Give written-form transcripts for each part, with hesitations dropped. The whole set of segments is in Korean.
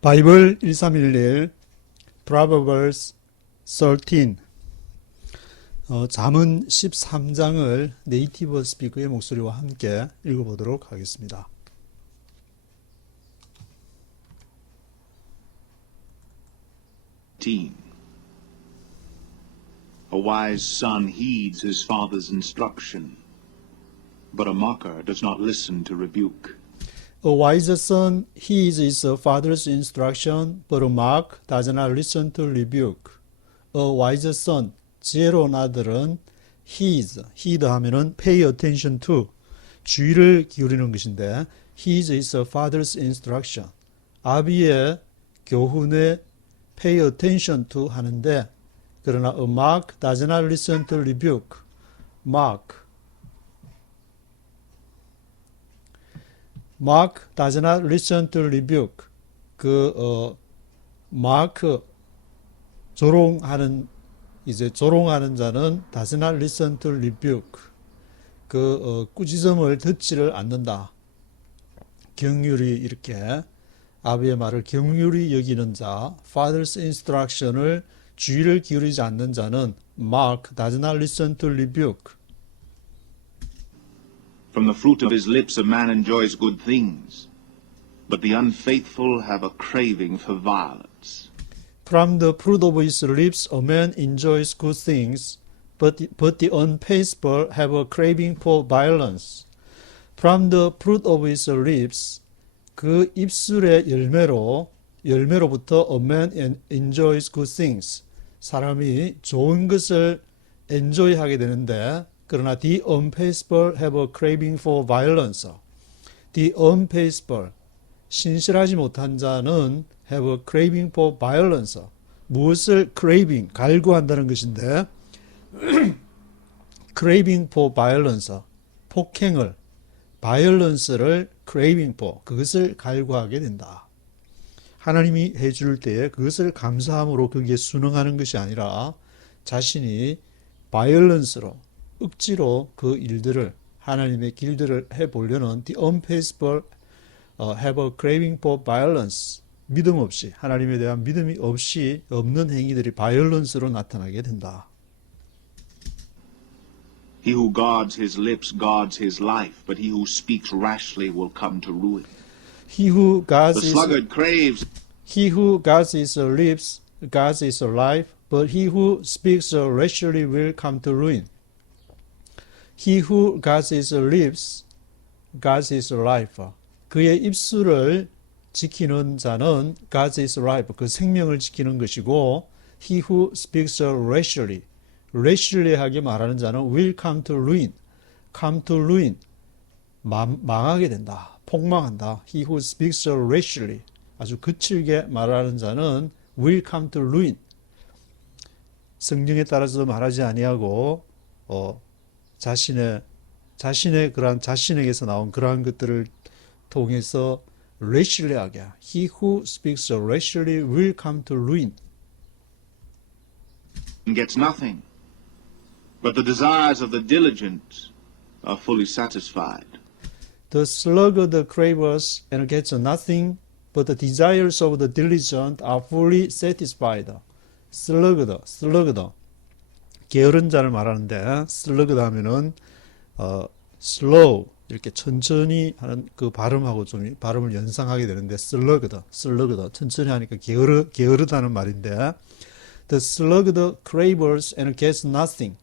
바이블 1311 Proverbs 13 잠언 13장을 네이티브 스피커의 목소리와 함께 읽어보도록 하겠습니다. A wise son heeds his father's instruction, but a mocker does not listen to rebuke. A wise son heeds his father's instruction, but a mock does not listen to rebuke. A wise son, 지혜로운 아들은 heed 하면은 pay attention to, 주의를 기울이는 것인데, heeds his father's instruction. 아비의 교훈에 pay attention to 하는데, 그러나 a mock does not listen to rebuke. Mark does not listen to rebuke. 마크 조롱하는 자는 does not listen to rebuke. 꾸짖음을 듣지를 않는다. 경휼히 이렇게 아비의 말을 경휼히 여기는 자, father's instruction을 주의를 기울이지 않는 자는 Mark does not listen to rebuke. From the fruit of his lips a man enjoys good things, but the unfaithful have a craving for violence. From the fruit of his lips a man enjoys good things, but the unfaithful have a craving for violence. From the fruit of his lips, 그 입술의 열매로부터 a man enjoys good things. 사람이 좋은 것을 enjoy하게 되는데, 그러나 the unfaithful have a craving for violence. The unfaithful, 신실하지 못한 자는 have a craving for violence. 무엇을 craving, 갈구한다는 것인데 craving for violence, 폭행을, violence를 craving for, 그것을 갈구하게 된다. 하나님이 해줄 때에 그것을 감사함으로 거기에 순응하는 것이 아니라 자신이 violence로, 억지로 그 일들을, 하나님의 길들을 해보려는 the unfaithful have a craving for violence. 믿음 없이, 하나님에 대한 믿음이 없는 행위들이 violence로 나타나게 된다. He who guards his lips guards his life, but he who speaks rashly will come to ruin. He who guards The sluggard craves. He who guards his lips guards his life, but he who speaks rashly will come to ruin. He who guards his lips guards his life. 그의 입술을 지키는 자는 guards his life, 그 생명을 지키는 것이고, he who speaks rashly하게 말하는 자는 will come to ruin. come to ruin, 망하게 된다, 폭망한다. He who speaks rashly, 아주 거칠게 말하는 자는 will come to ruin. 성경에 따라서 말하지 아니하고 자신의 그러한 자신에게서 나온 그러한 것들을 통해서 rashly하게, he who speaks rashly will come to ruin. Gets nothing, but the desires of the diligent are fully satisfied. The sluggard craves and gets nothing, but the desires of the diligent are fully satisfied. sluggard, 게으른 자를 말하는데, sluggard 하면은 slow, 이렇게 천천히 하는 그 발음하고 좀 발음을 연상하게 되는데, sluggard, 천천히 하니까 게으르다는 말인데, the sluggard craves and gets nothing.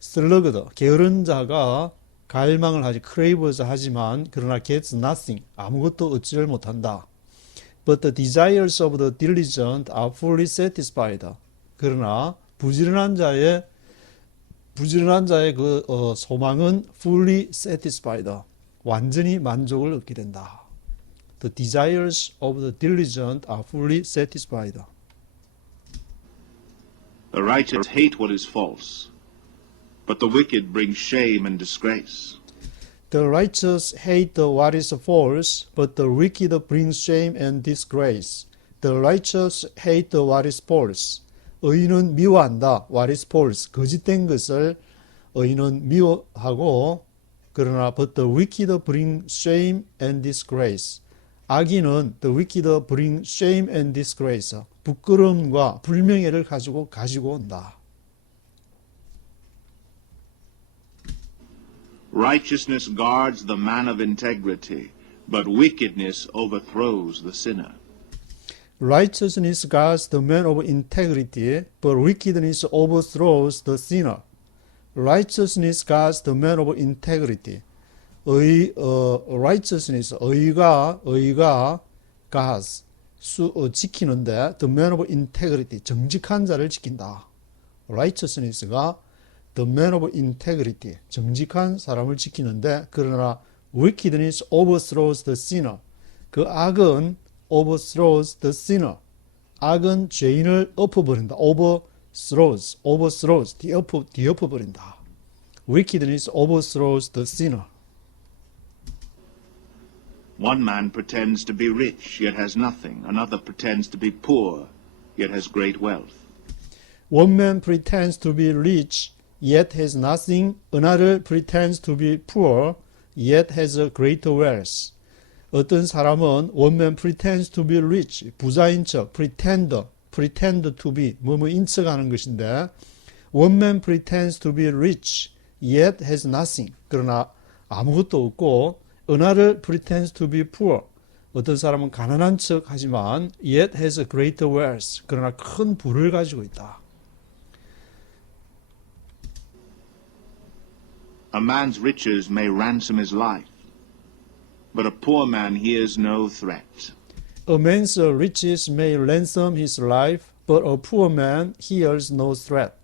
sluggard, 게으른 자가 갈망을 하지, craves 하지만, 그러나 gets nothing, 아무것도 얻지를 못한다. But the desires of the diligent are fully satisfied. 그러나 부지런한 자의 그 소망은 fully satisfied, 완전히 만족을 얻게 된다. The desires of the diligent are fully satisfied. The righteous hate what is false, but the wicked bring shame and disgrace. The righteous hate what is false, but the wicked bring shame and disgrace. The righteous hate what is false. 의인은 미워한다. What is false? 거짓된 것을 의인은 미워하고, 그러나 but the wicked bring shame and disgrace. 악인은 the wicked bring shame and disgrace. 부끄러움과 불명예를 가지고 온다. Righteousness guards the man of integrity, but wickedness overthrows the sinner. Righteousness guards the man of integrity, but wickedness overthrows the sinner. Righteousness guards the man of integrity. righteousness, 의가 guards, 지키는데 the man of integrity, 정직한 자를 지킨다. righteousness가 the man of integrity, 정직한 사람을 지키는데 그러나 wickedness overthrows the sinner. 그 악은 overthrows the sinner. 악은 죄인을 엎어버린다. overthrows, 뒤엎어버린다. wickedness overthrows the sinner. One man pretends to be rich, yet has nothing. Another pretends to be poor, yet has great wealth. One man pretends to be rich, yet has nothing. Another pretends to be poor, yet has a greater wealth. 어떤 사람은 one man pretends to be rich, 부자인 척, pretend to be, 뭐뭐인 척 하는 것인데, one man pretends to be rich, yet has nothing. 그러나 아무것도 없고, another pretends to be poor. 어떤 사람은 가난한 척 하지만, yet has a greater wealth. 그러나 큰 부를 가지고 있다. A man's riches may ransom his life, but a poor man hears no threat. A man's riches may ransom his life, but a poor man hears no threat.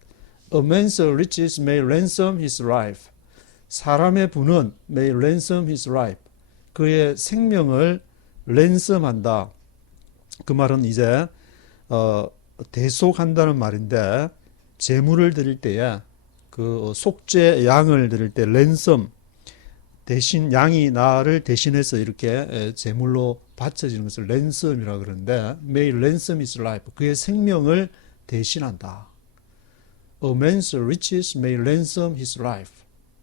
A man's riches may ransom his life. 사람의 부는 may ransom his life. 그의 생명을 랜섬한다. 그 말은 이제 대속한다는 말인데 제물을 드릴 때에 그 속죄 양을 드릴 때 랜섬 대신 양이 나를 대신해서 이렇게 제물로 바쳐지는 것을 랜섬이라고 그러는데 may ransom his life. 그의 생명을 대신한다. A man's riches may ransom his life.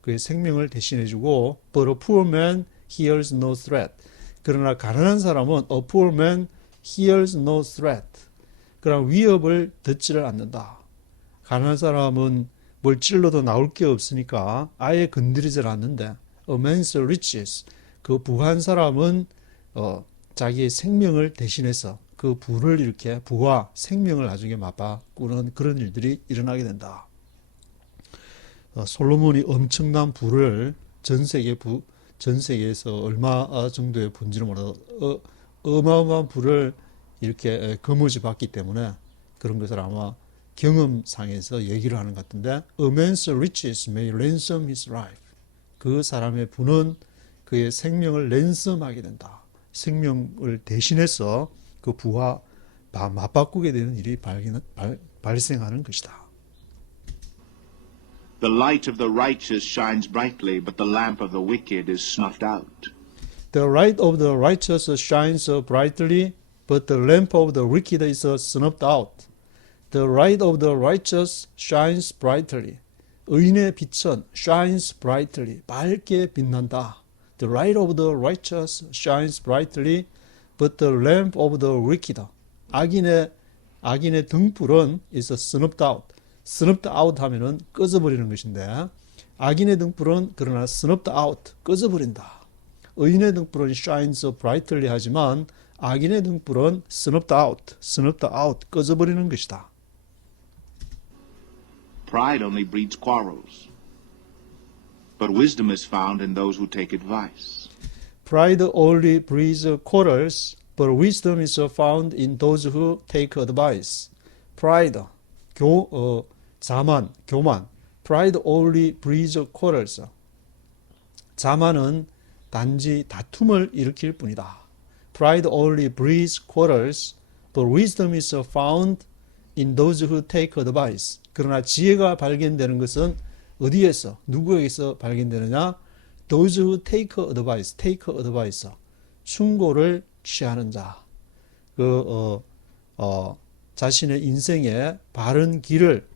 그의 생명을 대신해주고 but a poor man hears no threat. 그러나 가난한 사람은 a poor man hears no threat. 그러나 위협을 듣지를 않는다. 가난한 사람은 뭘 찔러도 나올 게 없으니까 아예 건드리질 않는데 a man's riches, 그 부한 사람은 자기의 생명을 대신해서 그 부를 이렇게 부와 생명을 나중에 맞바꾸는 그런 일들이 일어나게 된다. 솔로몬이 엄청난 부를 전 세계에서 얼마 정도의 분지를 몰라도 어마어마한 부를 이렇게 거머쥐 봤기 때문에 그런 것을 아마 경험상에서 얘기를 하는 것 같은데 A man's riches may ransom his life. 그 사람의 부는 그의 생명을 랜섬하게 된다. 생명을 대신해서 그 부와 맞바꾸게 되는 일이 발생하는 것이다. The light of the righteous shines brightly, but the lamp of the wicked is snuffed out. The light of the righteous shines brightly, but the lamp of the wicked is snuffed out. The light of the righteous shines brightly. 의인의 빛은 shines brightly, 밝게 빛난다. The light of the righteous shines brightly, but the lamp of the wicked. 악인의 등불은 is snuffed out. snuffed out 하면은 꺼져버리는 것인데, 악인의 등불은 그러나 snuffed out, 꺼져버린다. 의인의 등불은 shines brightly 하지만 악인의 등불은 snuffed out, 꺼져버리는 것이다. Pride only breeds quarrels, but wisdom is found in those who take advice. Pride only breeds quarrels, but wisdom is found in those who take advice. Pride, 자만, 교만. Pride only breeds quarrels. 자만은 단지 다툼을 일으킬 뿐이다. Pride only breeds quarrels, but wisdom is found in those who take advice. 그러나 지혜가 발견되는 것은 어디에서, 누구에게서 발견되느냐? Those who take advice, 충고를 취하는 자. 자신의 인생의 바른 길을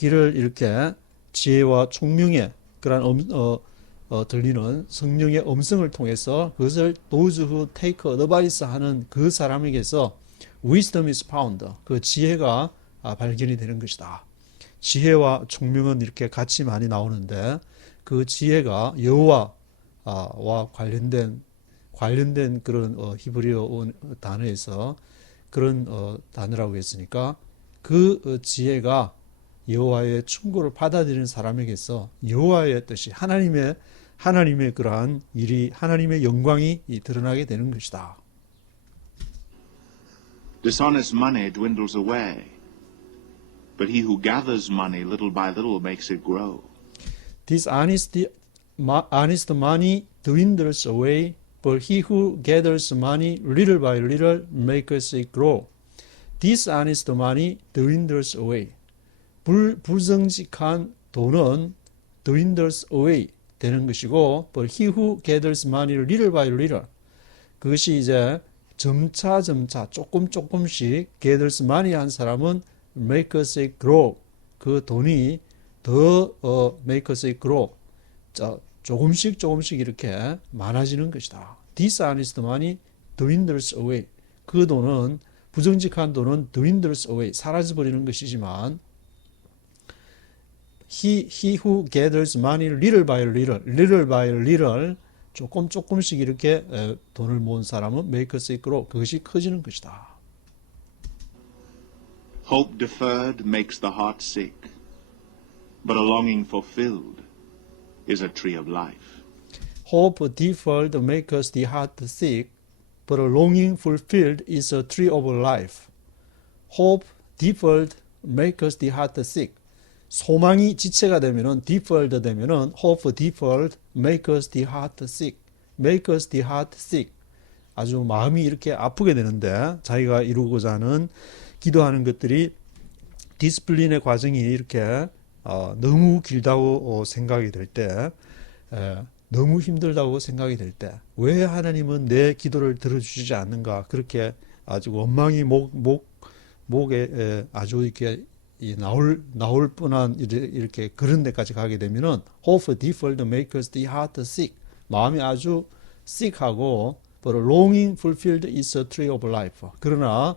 이렇게 지혜와 총명의 그런 들리는 성령의 음성을 통해서 그것을 those who take advice 하는 그 사람에게서 wisdom is found. 그 지혜가 발견이 되는 것이다. 지혜와 총명은 이렇게 같이 많이 나오는데 그 지혜가 여호와와 관련된 그런 히브리어 단어에서 그런 단어라고 했으니까 그 지혜가 여호와의 충고를 받아들이는 사람에게서 여호와의 뜻이 하나님의 그러한 일이 하나님의 영광이 드러나게 되는 것이다. Dishonest money dwindles away, but he who gathers money little by little makes it grow. Honest money dwindles away, but he who gathers money little by little makes it grow. Dishonest money dwindles away. 불정직한 돈은 dwindles away 되는 것이고, but he who gathers money little by little, 그것이 이제 점차 조금씩 gathers money 한 사람은 makes it grow. 그 돈이 더 makes it grow. 조금씩 이렇게 많아지는 것이다. Dishonest money dwindles away. 그 돈은 부정직한 돈은 dwindles away. 사라져버리는 것이지만 he who gathers money little by little 조금씩 이렇게 돈을 모은 사람은 makes it grow. 그것이 커지는 것이다. Hope deferred makes the heart sick, but a longing fulfilled is a tree of life. Hope deferred makes the heart sick, but a longing fulfilled is a tree of life. Hope deferred makes the heart sick. 소망이 지체가 되면은 deferred 되면은 hope deferred makes the heart sick. makes the heart sick. 아주 마음이 이렇게 아프게 되는데 자기가 이루고자 하는 기도하는 것들이 디스플린의 과정이 이렇게 너무 길다고 생각이 될 때, 너무 힘들다고 생각이 될 때, 왜 하나님은 내 기도를 들어주시지 않는가? 그렇게 아주 원망이 목에 아주 이렇게 나올 뻔한 이렇게 그런 데까지 가게 되면은 hope deferred makes the heart sick. 마음이 아주 sick하고, but longing fulfilled is a tree of life. 그러나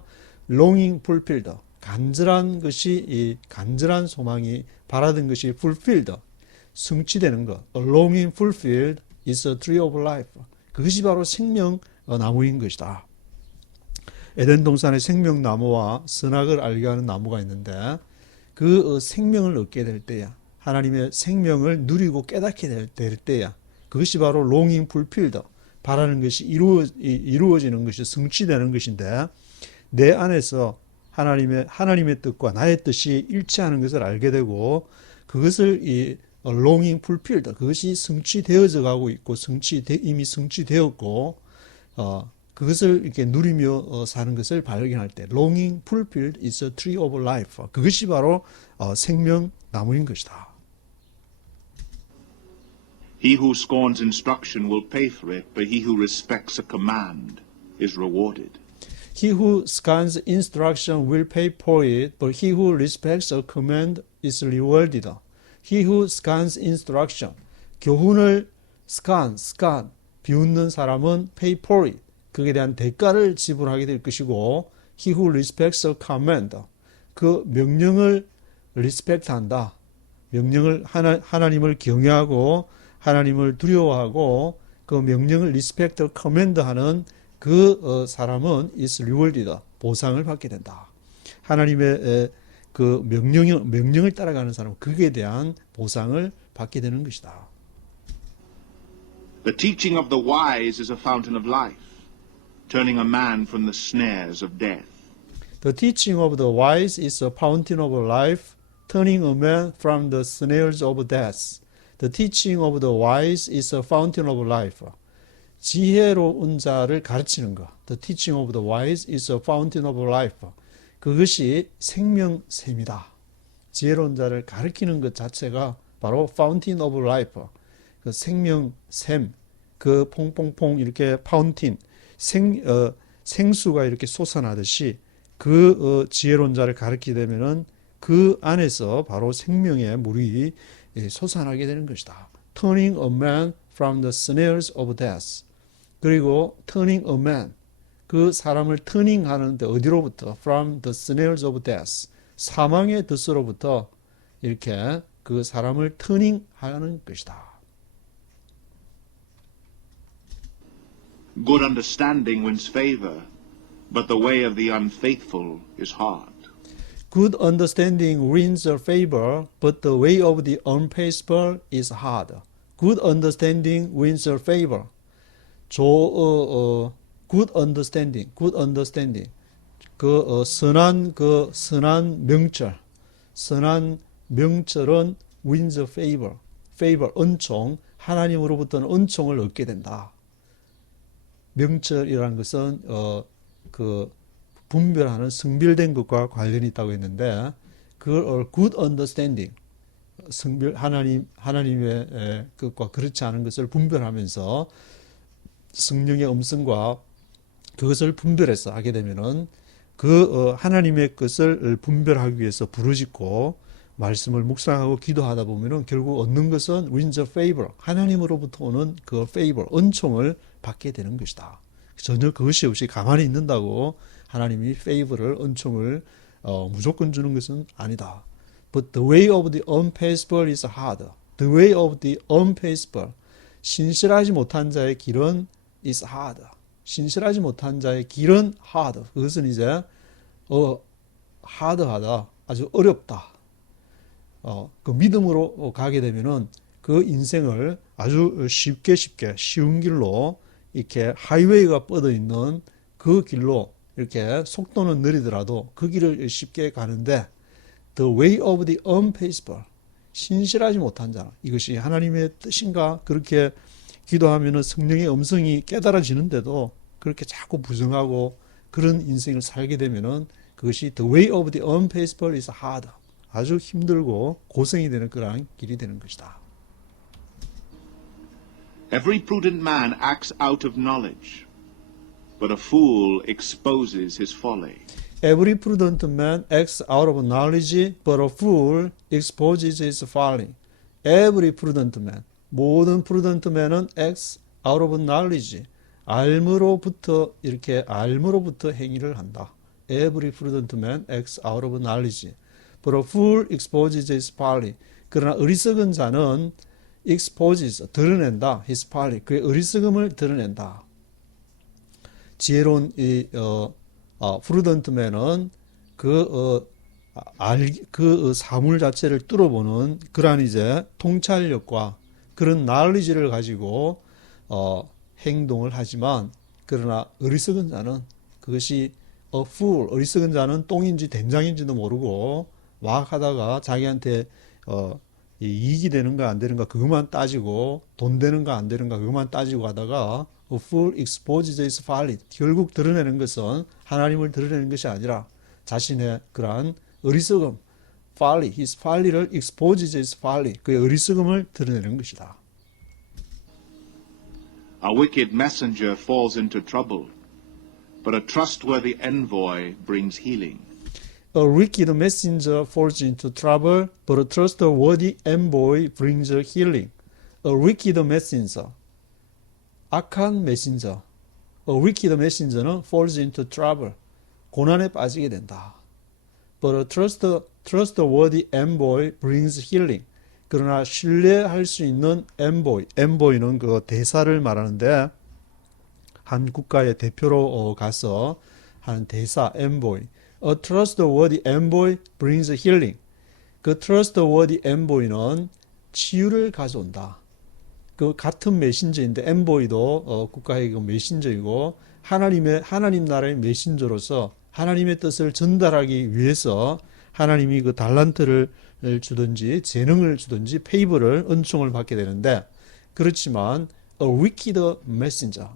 longing fulfilled, 간절한 소망이 바라던 것이 fulfilled, 성취되는 것. A longing fulfilled is a tree of life. 그것이 바로 생명 나무인 것이다. 에덴 동산의 생명나무와 선악을 알게 하는 나무가 있는데 그 생명을 얻게 될 때야, 하나님의 생명을 누리고 깨닫게 될 때야, 그것이 바로 longing fulfilled, 바라는 것이 이루어지는 것이 성취되는 것인데, 내 안에서 하나님의 뜻과 나의 뜻이 일치하는 것을 알게 되고, 그것을 longing fulfilled, 그것이 성취되어져 가고 있고, 이미 성취되었고, 그것을 이렇게 누리며 사는 것을 발견할 때, longing fulfilled is a tree of life. 그것이 바로 생명나무인 것이다. He who scorns instruction will pay for it, but he who respects a command is rewarded. He who scorns instruction will pay for it, but he who respects a command is rewarded. He who scorns instruction, 교훈을 비웃는 사람은 pay for it, 그에 대한 대가를 지불하게 될 것이고, he who respects a command, 그 명령을 respect한다. 명령을 하나님을 경외하고 하나님을 두려워하고 그 명령을 respect command 하는 그 사람은 is rewarded, 보상을 받게 된다. 하나님의 그 명령을 따라가는 사람은 그에 대한 보상을 받게 되는 것이다. The teaching of the wise is a fountain of life, turning a man from the snares of death. The teaching of the wise is a fountain of life, turning a man from the snares of death. The teaching of the wise is a fountain of life. 지혜로운 자를 가르치는 것. The teaching of the wise is a fountain of life. 그것이 생명샘이다. 지혜로운 자를 가르치는 것 자체가 바로 fountain of life. 그 생명샘, 그 퐁퐁퐁 이렇게 파운틴, 생수가 이렇게 솟아나듯이 그 지혜로운 자를 가르치게 되면은 그 안에서 바로 생명의 물이 솟아나게 되는 것이다. Turning a man from the snares of death. 그리고 turning a man, 그 사람을 터닝하는데 어디로부터? From the snares of death. 사망의 덫으로부터 이렇게 그 사람을 터닝하는 것이다. Good understanding wins favor, but the way of the unfaithful is hard. Good understanding wins a favor, but the way of the unfaithful is hard. Good understanding wins a favor. good understanding. 선한 명철은 wins a favor. 은총, 하나님으로부터는 은총을 얻게 된다. 명철이라는 것은 분별하는 성별된 것과 관련이 있다고 했는데, 그걸 good understanding, 하나님의 것과 그렇지 않은 것을 분별하면서 성령의 음성과 그것을 분별해서 하게 되면은 하나님의 것을 분별하기 위해서 부르짖고 말씀을 묵상하고 기도하다 보면은 결국 얻는 것은 wins a favor, 하나님으로부터 오는 그 favor, 은총을 받게 되는 것이다. 전혀 그것이 없이 가만히 있는다고 하나님이 favor를, 은총을 무조건 주는 것은 아니다. But the way of the unfaithful is hard. The way of the unfaithful. 신실하지 못한 자의 길은 is hard. 신실하지 못한 자의 길은 hard. 그것은 이제 hard하다. 아주 어렵다. 그 믿음으로 가게 되면은 그 인생을 아주 쉽게 쉬운 길로 이렇게 하이웨이가 뻗어 있는 그 길로 이렇게 속도는 느리더라도 그 길을 쉽게 가는데 the way of the unfaithful, 신실하지 못한 자, 이것이 하나님의 뜻인가? 그렇게 기도하면은 성령의 음성이 깨달아지는데도 그렇게 자꾸 부정하고 그런 인생을 살게 되면은 그것이 the way of the unfaithful is hard, 아주 힘들고 고생이 되는 그러한 길이 되는 것이다. Every prudent man acts out of knowledge, but a fool exposes his folly. Every prudent man acts out of knowledge, but a fool exposes his folly. Every prudent man, 모든 prudent man은 acts out of knowledge, 알므로부터 행위를 한다. Every prudent man acts out of knowledge, but a fool exposes his folly. 그러나 어리석은 자는 exposes, 드러낸다. his folly, 그의 어리석음을 드러낸다. 지혜로운 prudent man은 그 사물 자체를 뚫어보는 그러한 이제 통찰력과 그런 knowledge를 가지고 행동을 하지만, 그러나 어리석은 자는 그것이 a fool, 어리석은 자는 똥인지 된장인지도 모르고 막 하다가 자기한테 이익이 되는가 안 되는가 그것만 따지고, 돈 되는가 안 되는가 그것만 따지고 하다가 a fool exposes his folly, 결국 드러내는 것은 하나님을 드러내는 것이 아니라 자신의 그러한 어리석음, folly, his folly를 exposes his folly, 그의 어리석음을 드러내는 것이다. A wicked messenger falls into trouble, but a trustworthy envoy brings healing. A wicked messenger falls into trouble, but a trustworthy envoy brings healing. A wicked messenger, 악한 메신저, a wicked messenger는 falls into trouble, 고난에 빠지게 된다. But a trustworthy envoy brings healing. 그러나 신뢰할 수 있는 envoy는 그 대사를 말하는데, 한 국가의 대표로 가서 하는 대사, envoy. A trustworthy envoy brings healing. 그 trustworthy envoy는 치유를 가져온다. 그 같은 메신저인데, envoy도 국가의 그 메신저이고, 하나님 나라의 메신저로서 하나님의 뜻을 전달하기 위해서 하나님이 그 달란트를 주든지 재능을 주든지 페이버를, 은총을 받게 되는데, 그렇지만 a wicked messenger,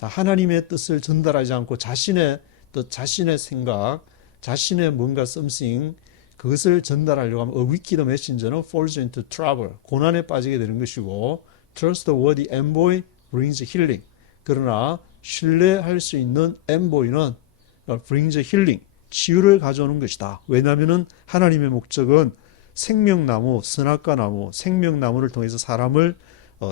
하나님의 뜻을 전달하지 않고 자신의 뜻, 자신의 생각, 자신의 뭔가 something, 그것을 전달하려고 하면 a wicked messenger는 falls into trouble, 고난에 빠지게 되는 것이고, trustworthy envoy brings healing. 그러나 신뢰할 수 있는 envoy는 brings healing, 치유를 가져오는 것이다. 왜냐하면 하나님의 목적은 생명나무, 선악과 나무, 생명나무를 통해서 사람을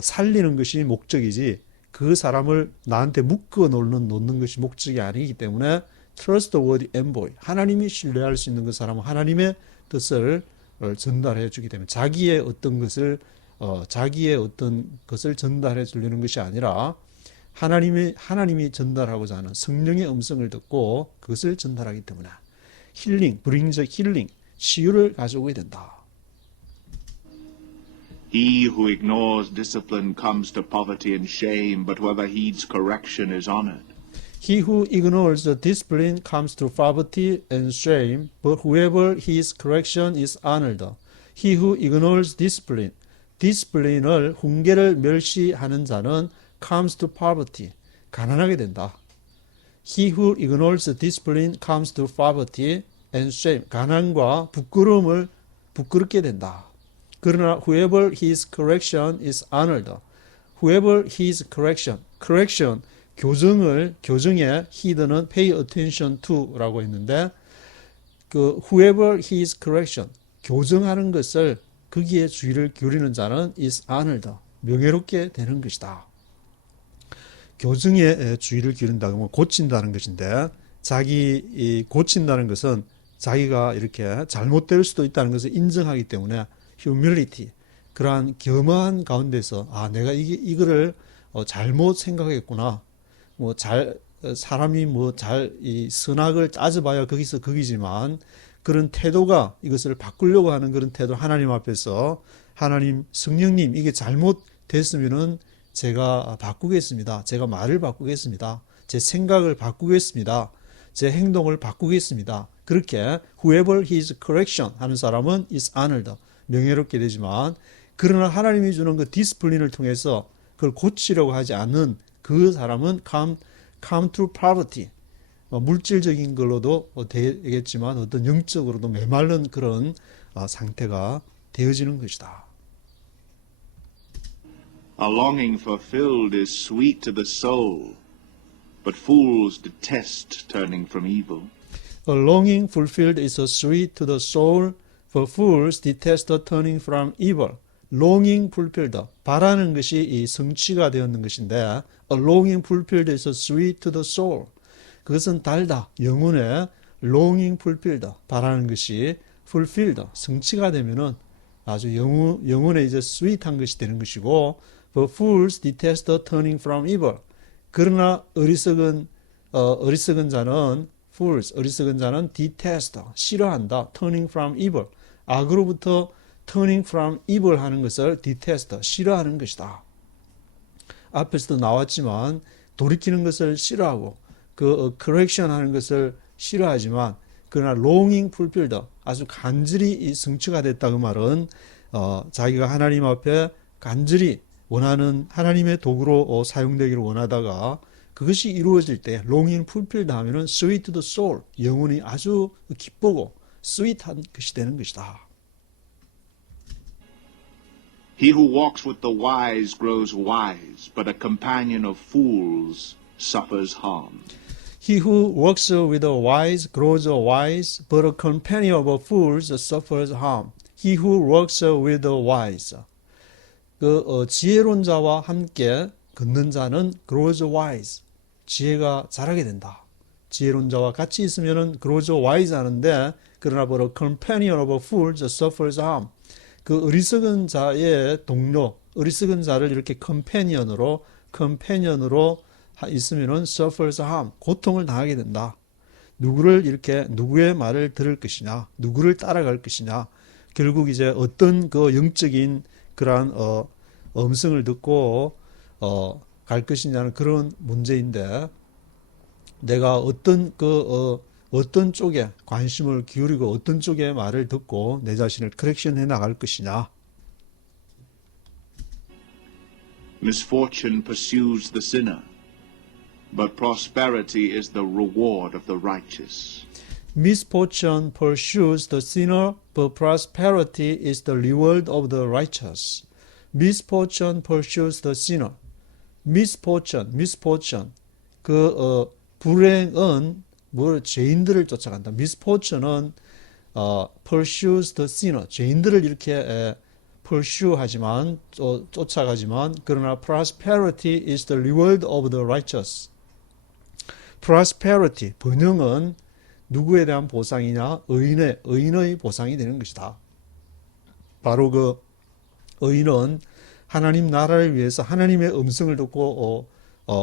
살리는 것이 목적이지 그 사람을 나한테 묶어 놓는 것이 목적이 아니기 때문에 trustworthy envoy, 하나님이 신뢰할 수 있는 그 사람은 하나님의 뜻을 전달해 주기 때문에 자기의 어떤 것을 전달해 주려는 것이 아니라 하나님이 전달하고자 하는 성령의 음성을 듣고 그것을 전달하기 때문에 힐링, brings 힐링, 치유를 가져오게 된다. He who ignores discipline comes to poverty and shame, but whoever heeds correction is honored. He who ignores the discipline comes to poverty and shame, but whoever heeds correction is honored. He who ignores discipline을 훈계를 멸시하는 자는 comes to poverty, 가난하게 된다. He who ignores discipline comes to poverty and shame, 가난과 부끄럽게 된다. 그러나 whoever heeds correction is honored. Whoever heeds correction, 교정에 heed는 pay attention to라고 했는데 그 whoever heeds correction, 교정하는 것을 거기에 주의를 기울이는 자는 is honored, 명예롭게 되는 것이다. 교정에 주의를 기울인다 그러면 고친다는 것인데 고친다는 것은 자기가 이렇게 잘못될 수도 있다는 것을 인정하기 때문에 humility, 그러한 겸허한 가운데서 내가 이거를 잘못 생각했구나. 사람이 이 선악을 따져봐야 거기서 거기지만 그런 태도가 이것을 바꾸려고 하는 그런 태도 하나님 앞에서 하나님 성령님 이게 잘못됐으면은 제가 바꾸겠습니다. 제가 말을 바꾸겠습니다. 제 생각을 바꾸겠습니다. 제 행동을 바꾸겠습니다. 그렇게 whoever heeds correction 하는 사람은 is honored, 명예롭게 되지만 그러나 하나님이 주는 그 디스플린을 통해서 그걸 고치려고 하지 않는 그 사람은 come to poverty, 물질적인 걸로도 되겠지만 어떤 영적으로도 메마른 그런 상태가 되어지는 것이다. A longing fulfilled is sweet to the soul, but fools detest turning from evil. A longing fulfilled is sweet to the soul, but fools detest turning from evil. longing fulfilled, 바라는 것이 이 성취가 되었는 것인데 a longing fulfilled is sweet to the soul. 그것은 달다, 영혼에 longing fulfilled, 바라는 것이 fulfilled, 성취가 되면은 아주 영혼에 이제 sweet한 것이 되는 것이고 but fools detest turning from evil. 그러나 어리석은 자는 어리석은 자는 detest, 싫어한다, turning from evil. 악으로부터 turning from evil 하는 것을 detest, 싫어하는 것이다. 앞에서도 나왔지만 돌이키는 것을 싫어하고 그 correction 하는 것을 싫어하지만 그러나 longing fulfilled, 아주 간절히 성취가 됐다 그 말은 자기가 하나님 앞에 간절히 원하는 하나님의 도구로 사용되기를 원하다가 그것이 이루어질 때 longing fulfilled 하면은 sweet to the soul, 영혼이 아주 기쁘고 sweet한 것이 되는 것이다. He who walks with the wise grows wise, but a companion of fools suffers harm. He who walks with the wise grows wise, but a companion of fools suffers harm. He who walks with the wise, 지혜로운 자와 함께 걷는 자는 grows wise, 지혜가 자라게 된다. 지혜로운 자와 같이 있으면은 grows wise 하는데 그러나 but a companion of fools suffers harm. 그 어리석은 자의 동료, 어리석은 자를 이렇게 컴패니언으로 있으면은 suffers harm, 고통을 당하게 된다. 누구의 말을 들을 것이냐, 누구를 따라갈 것이냐, 결국 이제 어떤 그 영적인 그러한 음성을 듣고 갈 것이냐는 그런 문제인데 내가 어떤 쪽에 관심을 기울이고 어떤 쪽의 말을 듣고 내 자신을 커렉션해 나갈 것이냐. Misfortune pursues the sinner, but prosperity is the reward of the righteous. Misfortune pursues the sinner, but prosperity is the reward of the righteous. Misfortune pursues the sinner. Misfortune. 불행은 죄인들을 쫓아간다. Misfortune은 pursues the sinner. 죄인들을 이렇게 pursue 하지만 쫓아가지만 그러나 prosperity is the reward of the righteous. prosperity 번영은 누구에 대한 보상이냐? 의인의 보상이 되는 것이다. 바로 그 의인은 하나님 나라를 위해서 하나님의 음성을 듣고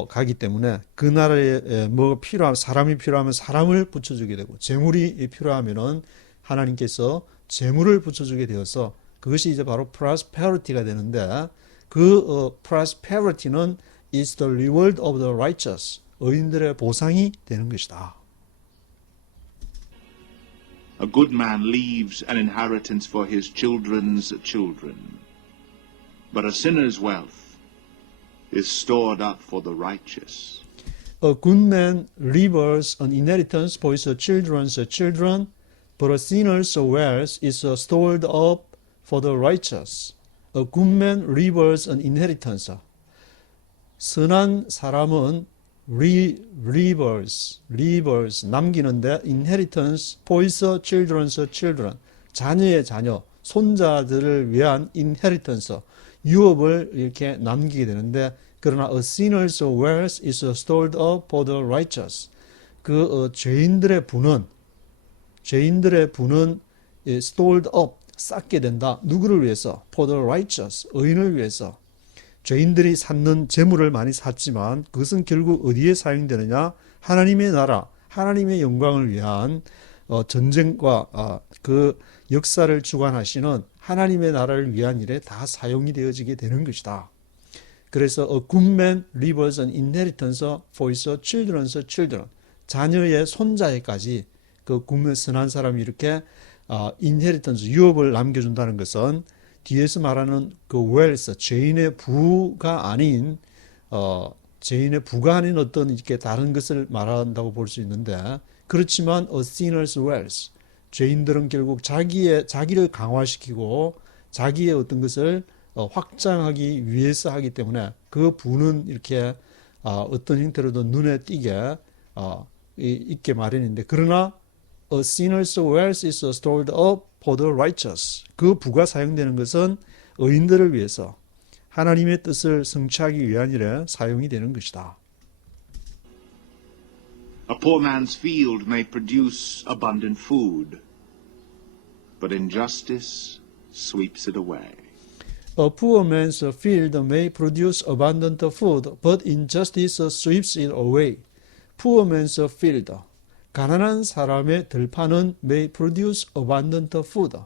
가기 때문에 그 나라에 뭐 필요하면 사람이 필요하면 사람을 붙여주게 되고 재물이 필요하면은 하나님께서 재물을 붙여주게 되어서 그것이 이제 바로 prosperity가 되는데 그 prosperity는 is the reward of the righteous. 의인들의 보상이 되는 것이다. A good man leaves an inheritance for his children's children, but a sinner's wealth is stored up for the righteous. A good man leaves an inheritance for his children's children, but a sinner's wealth is stored up for the righteous. A good man leaves an inheritance. 선한 사람은 leavers 남기는데 inheritance for his children's children 자녀의 자녀 손자들을 위한 inheritance 유업을 이렇게 남기게 되는데 그러나 a sinner's wealth is stored up for the righteous. 그 죄인들의 부는 stored up 쌓게 된다. 누구를 위해서? For the righteous 의인을 위해서. 죄인들이 쌓는 재물을 많이 샀지만 그것은 결국 어디에 사용되느냐? 하나님의 나라, 하나님의 영광을 위한 전쟁과 그 역사를 주관하시는 하나님의 나라를 위한 일에 다 사용이 되어지게 되는 것이다. 그래서 a good man leaves an inheritance for his children's children. 자녀의 손자에까지 그 good 선한 사람이 이렇게 inheritance 유업을 남겨준다는 것은 뒤에서 말하는 그 wealth, 죄인의 부가 아닌 어떤 이렇게 다른 것을 말한다고 볼 수 있는데 그렇지만 a sinner's wealth, 죄인들은 결국 자기를 강화시키고 자기의 어떤 것을 확장하기 위해서 하기 때문에 그 부는 이렇게 어떤 형태로도 눈에 띄게 있게 마련인데 그러나 a sinner's wealth is stored up for the righteous. 그 부가 사용되는 것은 의인들을 위해서 하나님의 뜻을 성취하기 위한 일에 사용이 되는 것이다. A poor man's field may produce abundant food, but injustice sweeps it away. A poor man's field may produce abundant food, but injustice sweeps it away. Poor man's field. 가난한 사람의 들판은 may produce abundant food.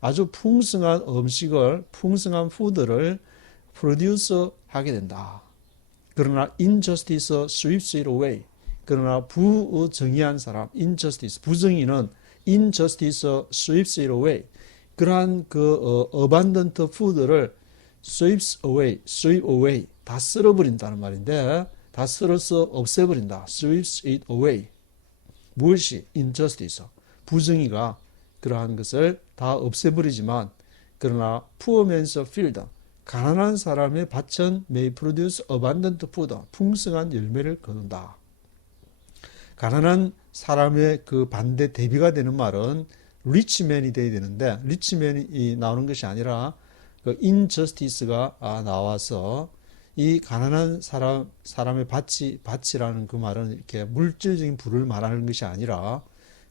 아주 풍성한 음식을, 풍성한 푸드를 produce 하게 된다. 그러나 injustice sweeps it away. 그러나 부정의한 사람, injustice, 부정의는 injustice sweeps it away. 그러한 그 abundant food를 sweeps away, sweep away, 다 쓸어버린다는 말인데 다 쓸어서 없애버린다. sweeps it away. 무엇이? injustice. 부정의가 그러한 것을 다 없애버리지만 그러나 poor man's field. 가난한 사람의 밭은 may produce abundant food. 풍성한 열매를 거둔다. 가난한 사람의 그 반대 대비가 되는 말은 rich man이 되어야 되는데 rich man이 나오는 것이 아니라 그 injustice가 나와서 이 가난한 사람의 밭이라는 그 말은 이렇게 물질적인 부를 말하는 것이 아니라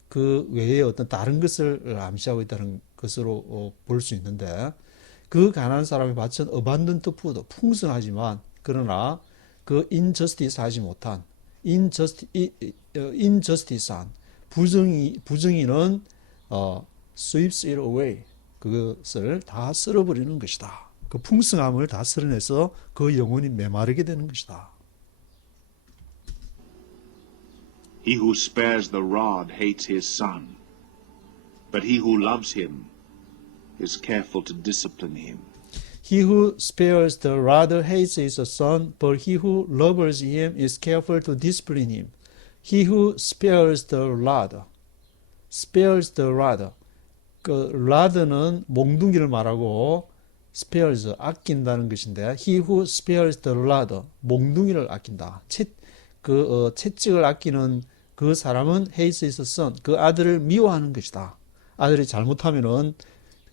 그 외에 어떤 다른 것을 암시하고 있다는 것으로 볼 수 있는데 그 가난한 사람의 밭은 abundant food, 풍성하지만 그러나 그 injustice 하지 못한 injustice한 부정의는 sweeps it away. 그것을 다 쓸어버리는 것이다. 그 풍성함을 다 쓸어내서 그 영혼이 메마르게 되는 것이다. He who spares the rod hates his son, but he who loves him is careful to discipline him. He who spares the rod hates his son, but he who loves him is careful to discipline him. He who spares the rod. 그 rod는 몽둥이를 말하고 spares 아낀다는 것인데 he who spares the rod 몽둥이를 아낀다. 채찍을 아끼는 그 사람은 hates his son 그 아들을 미워하는 것이다. 아들이 잘못하면은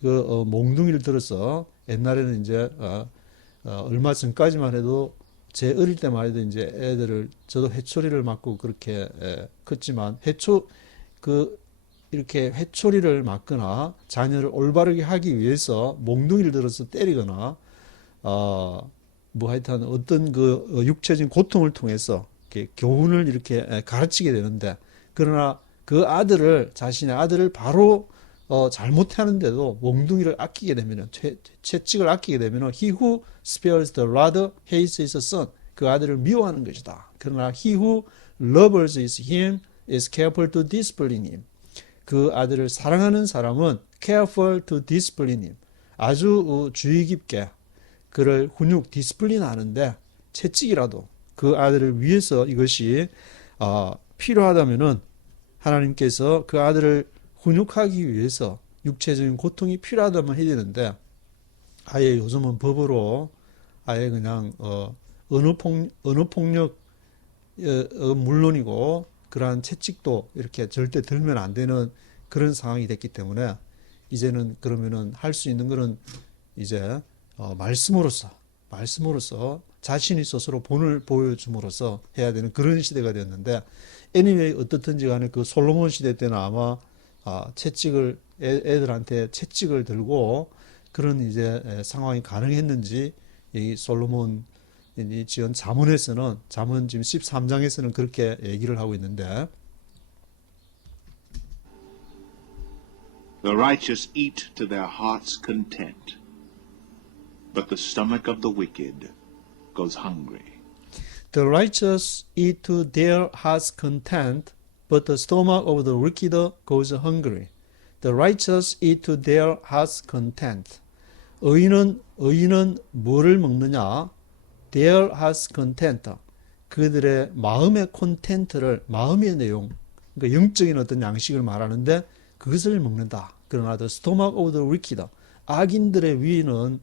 그 몽둥이를 들어서 옛날에는 이제 얼마 전까지만 해도 제 어릴 때만 해도 이제 애들을 저도 회초리를 맞고 그렇게 컸지만 이렇게 회초리를 맞거나 자녀를 올바르게 하기 위해서 몽둥이를 들어서 때리거나 뭐 하여튼 어떤 그 육체적인 고통을 통해서 이렇게 교훈을 이렇게 가르치게 되는데, 그러나 그 자신의 아들을 바로 잘못하는데도 몽둥이를 아끼게 되면은, 채찍을 아끼게 되면은, he who spares the rod hates his son. 그 아들을 미워하는 것이다. 그러나 he who loves him is careful to discipline him. 그 아들을 사랑하는 사람은 careful to discipline him. 아주 주의 깊게 그를 디스플린 하는데, 채찍이라도 그 아들을 위해서 이것이 필요하다면은 하나님께서 그 아들을 훈육하기 위해서 육체적인 고통이 필요하다면 해야 되는데, 아예 요즘은 법으로 아예 그냥 언어폭력 물론이고 그러한 채찍도 이렇게 절대 들면 안 되는 그런 상황이 됐기 때문에, 이제는 그러면은 할 수 있는 거는 이제 말씀으로서 자신이 스스로 본을 보여줌으로써 해야 되는 그런 시대가 되었는데, anyway 어떻든지 간에 그 솔로몬 시대 때는 아마 애들한테 채찍을 들고 그런 이제 상황이 가능했는지, 이 솔로몬이 지은 잠언 지금 13장에서는 그렇게 얘기를 하고 있는데, The righteous eat to their heart's content, but the stomach of the wicked goes hungry. The righteous eat to their heart's content, but the stomach of the wicked goes hungry. The righteous eat to their heart's content. 의인은 뭐를 먹느냐? Their heart's content. 그들의 마음의 콘텐트를, 마음의 내용, 그러니까 영적인 어떤 양식을 말하는데 그것을 먹는다. 그러나 the stomach of the wicked, 악인들의 위는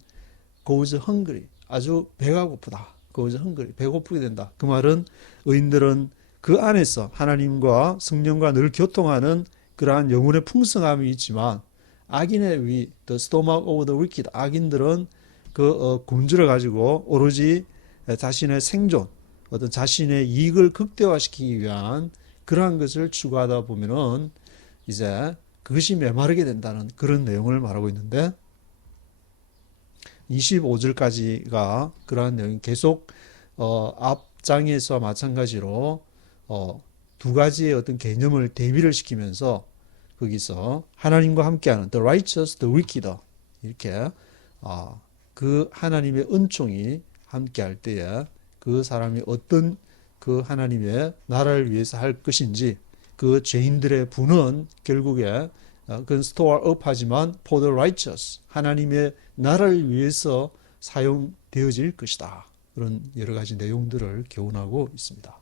goes hungry, 아주 배가 고프다. goes hungry, 배고프게 된다. 그 말은 의인들은 그 안에서 하나님과 성령과 늘 교통하는 그러한 영혼의 풍성함이 있지만, 악인의 위, the stomach of the wicked, 악인들은 그 굶주려 가지고 오로지 자신의 생존, 어떤 자신의 이익을 극대화시키기 위한 그러한 것을 추구하다 보면은 이제 그것이 메마르게 된다는 그런 내용을 말하고 있는데, 25절까지가 그러한 내용이 계속 앞장에서 마찬가지로 두 가지의 어떤 개념을 대비를 시키면서 거기서 하나님과 함께하는 the righteous, the wicked, 이렇게 그 하나님의 은총이 함께할 때에 그 사람이 어떤 그 하나님의 나라를 위해서 할 것인지, 그 죄인들의 분은 결국에 그건 store up 하지만 for the righteous, 하나님의 나라를 위해서 사용되어질 것이다. 그런 여러 가지 내용들을 교훈하고 있습니다.